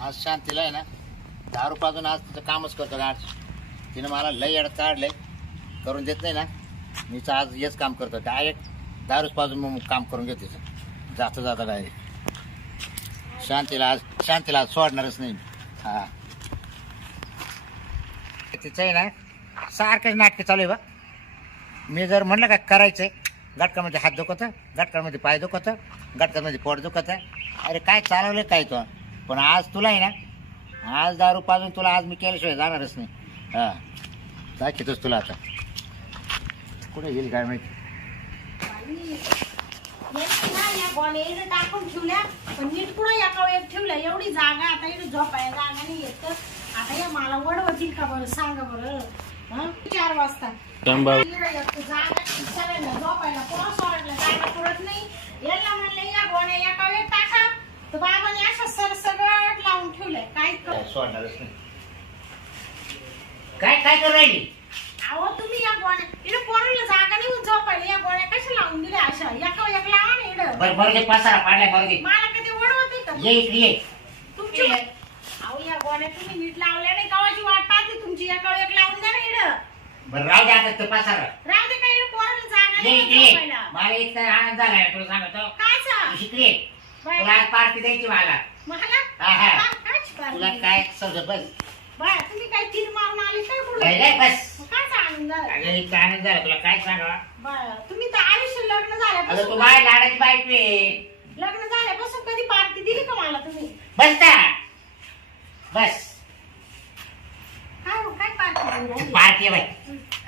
आज शांतीला आहे ना दारू पाजून आज तिचं कामच करतो आज तिनं मला लई अडत काढलंय करून देत नाही ना मीच आज हेच काम करतो डायरेक्ट दारूच पाजून मग काम करून घेतो तिचं जाता जाता डायरेक्ट शांतीला आज सोडणारच नाही हा तिचं आहे ना सारखंच नाटकं चालू आहे बा मी जर म्हणलं का करायचंय गटकामध्ये हात दुखतं गटकामध्ये पाय दुखतं गटकामध्ये पोट दुखतं अरे काय चालवलं काय तो पण आज तुला आहे ना आज दारू पाजून तुला आज मी केल्याशिवाय जाणारच नाही हां दाखवतोच तुला आता कुठे येईल काय माहिती टाकून ठेवल्या पण नीट पुढे एक ठेवल्या एवढी जागा आता इथे झोपायला जागा नाही येत आता या मला वडवतील का बरं सांगा बरं 4 वाजता सगळ्यांना झोपायला कोणा सोडलं जागा पुरत नाही याला म्हणलं या गोण्या एका वेळ टाका तर बाबाने असं सरसगट लावून ठेवलंय काय सोडणारच नाही काय काय करू राहिली अहो तुम्ही या गोण्या इकडे पोराला जागा नाही झोपायला या गोण्या कशा लावून दिल्या अशा एका एक लावा ना इकडं बरं ते पसारा पाडलाय बरं मला कधी वडवते का ये इकडे ये तुमची अहो या गोण्या तुम्ही नीट लावल्या नाही गावाची वाट पाहते तुमची एका एक लावून द्या ना इकडं बरं राहू द्या आता ते पसारा राहू दे काय पोराला जागा ये नाही इकडे ये. झोपायला मला इतका आनंद झालाय तुला सांगतो कायचा इकडे ये. तुला आज पार्टी द्यायची मला मला हा, हा. काच तुला पाहिजे काय समज बस बाय तुम्ही काय तीर मारून आले काय काय पुढे काय बस कायचा आनंद झाला अगं इतका आनंद झाला तुला काय सांगा बाय तुम्ही तर आयुष्य लग्न अगं तू झाल्यापासून माझ्या लाडाची बाईक आहे लग्न झाल्यापासून कधी पार्टी दिली का मला तुम्ही बस ना बस काय हो, काय पार्टी पार्टी आहे बाई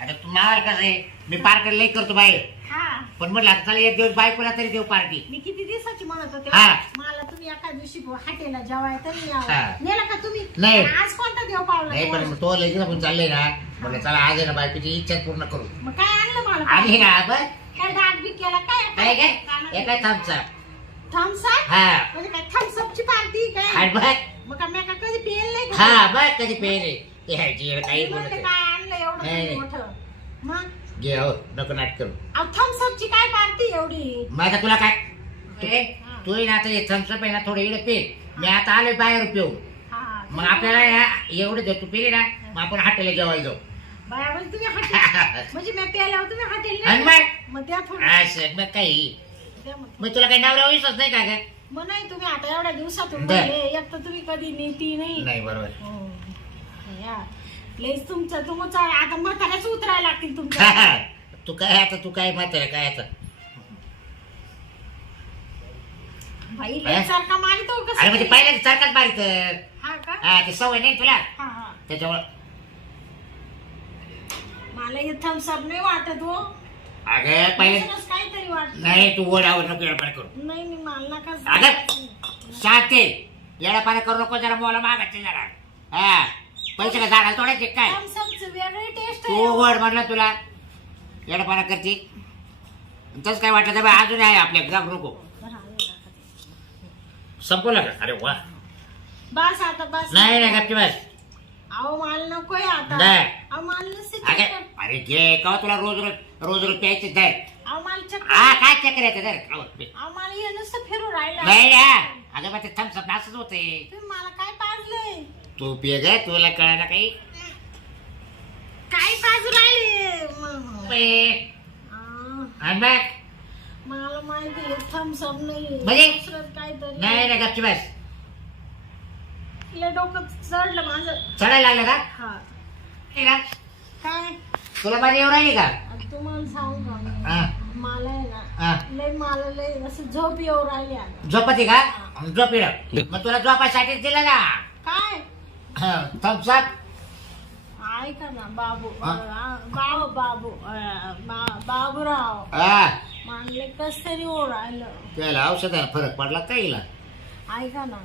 आता तू मला कसं आहे मी पार्टी लई करतो बाहेर हा पण म्हटलं आता चला एक दिवस बायकोला तरी देऊ पार्टी मी किती दिवसाची म्हणत होते हा. मला तुम्ही एका दिवशी हॉटेलला जेवाय तरी हा. यावं नेलं का तुम्ही नाही. पण आज कोणता देव पावला नाही पण मग तो लगेच आपण चाललंय ना म्हटलं चला आज आहे ना बायकोची इच्छा पूर्ण करू मग काय आणलं मला आणि ना बस काय दाट बी केला काय काय हे काय थांबचा थम्सअप हा म्हणजे काय थम्सअपची पार्टी काय आणि बघ मग काय मी का कधी पेल नाही का? हा बघ कधी पेरे ते ह्याची काही मी बोलत म्हणते आहे. काय आणलं एवढं नाही, कधी नाही. मोठं मग घे हो नको नाट करू थम्सअपची काय पार्टी एवढी मग आता तुला काय हा. तू ना आता थम्सअप आहे ना थोडं इकडे पे मी आता आलोय बाहेर पिऊ हा मग आपल्याला एवढे दे तू पिले ना मग आपण हॉटेलला जेवायला जाऊ बाया म्हणजे तुम्ही हॉटेल म्हणजे मी पेल्यावर तुम्ही हॉटेल आणि नाही मग मग त्या थोडं असं मग काही द्या मग. मग तुला काही नवरा विश्वास नाही का काय मग नाही तुम्ही आता एवढ्या दिवसातून द्या. बोलले, एक तर तुम्ही कधी नेती नाही नाही बरोबर हो. या. लयच तुमचं आता म्हाताऱ्याच उतरायला लागतील तुमच्या तू काय म्हातारा काय आता बाई लय सारखा मारितो अरे कसं म्हणजे पहिल्या सारखाच मारित हा का हा ते सवय नाही तुला हा हा त्याच्यामुळे मला हे थम्सअप नाही वाटत हो अगं पहिले दुसरंच काहीतरी वाटत नाही तू ओढावर नको येडपाड करू नाही मी मला नका अगं शांती येडापाडा करू नको जरा मला मागायचे जरा हा पैसे का झाडाला तोडायचे काय थम्सअपची वेगळी टेस्ट तू आहे ओढ म्हटलं तुला येडापाडा करते तसं काय वाटलं तर अजून आहे आपल्या घाबरू नको संपवलं का अरे वा बस आता बस नाही नाही गप्पी बस अहो मला नकोय आता नाही. अहो मला नसते अगं चक्कर. अरे घे का तुला रोज प्यायचे धर अहो मला चक्कर हा काय चक्कर येते धर खाऊ. अहो मला हे नुसतं फिरू राहिलं नाही रे अगं मग ते थम्सअप असंच होते तुम्ही मला काय पाजलंय तू पिय ग तुला कळायला काही काय पाजू राहिले आणि बघ मला माहिती थम्सअप नाही म्हणजे? दुसरंच काहीतरी नाही नाही गपची बस लय डोकं चढलं माझं चढायला लागलं का हा नाही का? काय तुला माझी येऊ राहिली का आता तुम्हाला सांगू का मी? हा, मला आहे ना हा. मला लय असं झोप येऊ राहिली आता झोपती का झोप इकडं. मग तुला झोपासाठी दिलं ना काय थम्सअप ऐका ना बाबू हा? बाबूराव हा मानले कस तरी ओढ राहिलं त्याला औषधाला फरक पडला काहीला ऐका ना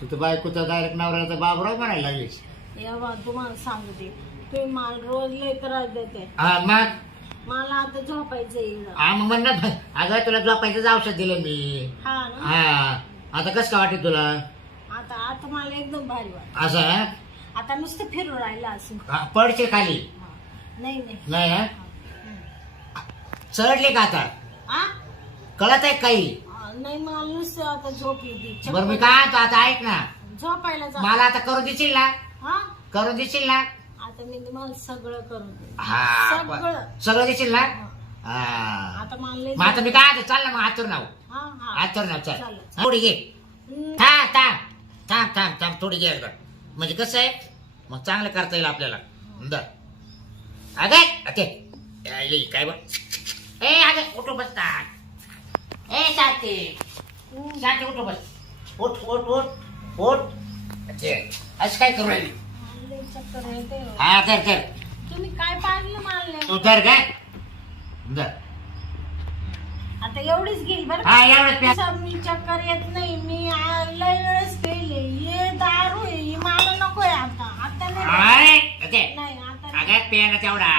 तू तर बायकोचा डायरेक्ट नवऱ्याचा बाबराव म्हणायला लागलीस एव्हा तुम्हाला सांगते तुम्ही मला रोज लय त्रास देते हा मग मला आता झोपायचं येईल हा मग म्हण ना अगं तुला झोपायचंच औषध दिलं मी हा ना हा आता कसं काय वाटेल तुला आता आता मला एकदम भारी वाटत असं हा? आता नुसतं फिरून राहिलं असं हा, पडशील खाली हा. नाही नाही नाही हा चढले का आता आ? कळत आहे काही नाही मला नुसतं आता झोप येते बरं मी काय म्हणतो आता ऐक ना झोपायला जा. मला आता करू देशील ना? हा करू देशील ना? आता मी तुम्हाला सगळं करून देईन. हा सगळं. सगळं देशील ना? हा. हा. आता मला लय मग आता मी काय चाल ना मग आतूर नाव हा हा आतूर नाव चल चालेल. थोडी घे. हम्म. थांब थांब थांब थांब थांब थोडी घे एकदा. म्हणजे कसं आहे मग चांगलं करता येईल आपल्याला. दर अगे अके काय बघ ए अगे उठू बसता ए शांती शांती उठू बस उठ उठ उठ उठ अके असं काय करू राहिली? मला लय चक्कर येते हो. हा कर कर तुम्ही काय पाडलं मला तू धर काय धर आता एवढीच घेईल बरं हा एवढंच प्या. मी चक्कर येत नाही मी लय वेळेस पेले ये दारू आहे ही मला नकोय आता आता नाही अरे अके नाही आता नाही. अगं पेन तेवढा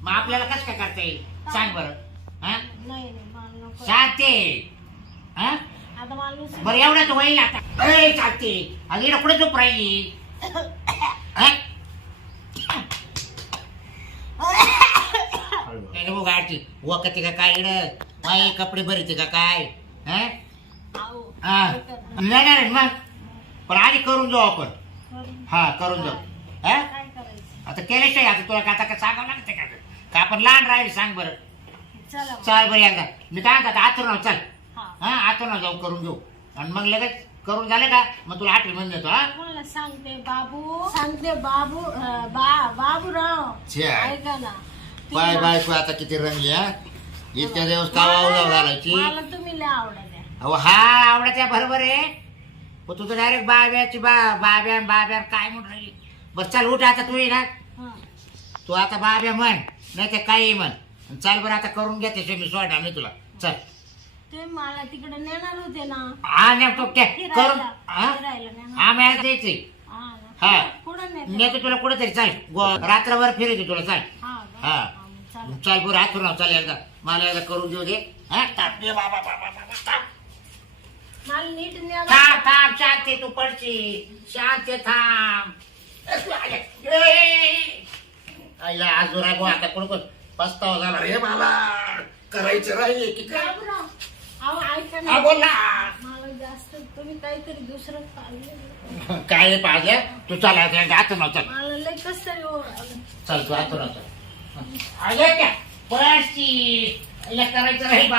मग आपल्याला कसं काय करता येईल सांग बरं. हा नाही मला नको शांती हा आता मला नुसतं- बरं एवढंच होईल आता ए शांती अगं इकडं कुठे झोप राहिली हा? बघ आरती वकती का काय इकडं माई कपडे भरते का काय हा? आहो, हा. ऐकत नाही नाही मग पण आधी करून जाऊ आपण नाही. हा करून जाऊ हा काय करायचं आता केल्याशिवाय आता तुला का आता का सांगावं लागतं का आपण लहान राहील सांग बरं. चला मग. चल बरं एकदा मी काय म्हणतात आतून चल हा हा आतून जाऊ करून घेऊ आणि मग लगेच करून झालं का मग तुला आठवी म्हणून देतो हा कोणाला सांगते बाबू बाबूराव छे. ऐका ना बाय बाय तू आता किती रंगली हा इतक्या दिवस कावा उजाव घालायची मला तुम्ही लय आवडत अहो हा आवडत्या बरोबर आहे पण तुझं डायरेक्ट बाब्याची बाब्या काय म्हणून राहिली बरं चल उठ आता तू ये ना तू आता बाब्या म्हण नाही तर काही म्हण चाल बरं आता करून घेते मी सोडा मी तुला चल ते मला तिकडे नेणार होते ना हा नेमतो करून हा फिरायला नेणार. हा मॅच द्यायची हा ना. हा. कुठं नेते? नेतो तुला कुठेतरी चाल रात्रभर फिरायची तुला चाल हा का? हा. मग चालेल. चाल बरं हात फिरव चाल एकदा मला एकदा करून देऊ दे हा ताप दे बाबा बाबा बाबा ताप मला नीट नेणार. थांब थांब शांती तू पडशी शांती थांब आईला आजूर आहे बुवा, आता कोण कोण पस्तावा झाला रे मला करायचं राहिले की काय बाबूराव, अहो ऐका हा ना बोल ना मला जास्त तुम्ही काहीतरी दुसरं पाहिजे काय पाहिजे तू चला आतून चल मला लय कस तरी ओरडलं. चल तू आतून चल अरे क्या पडशी करायचं राहील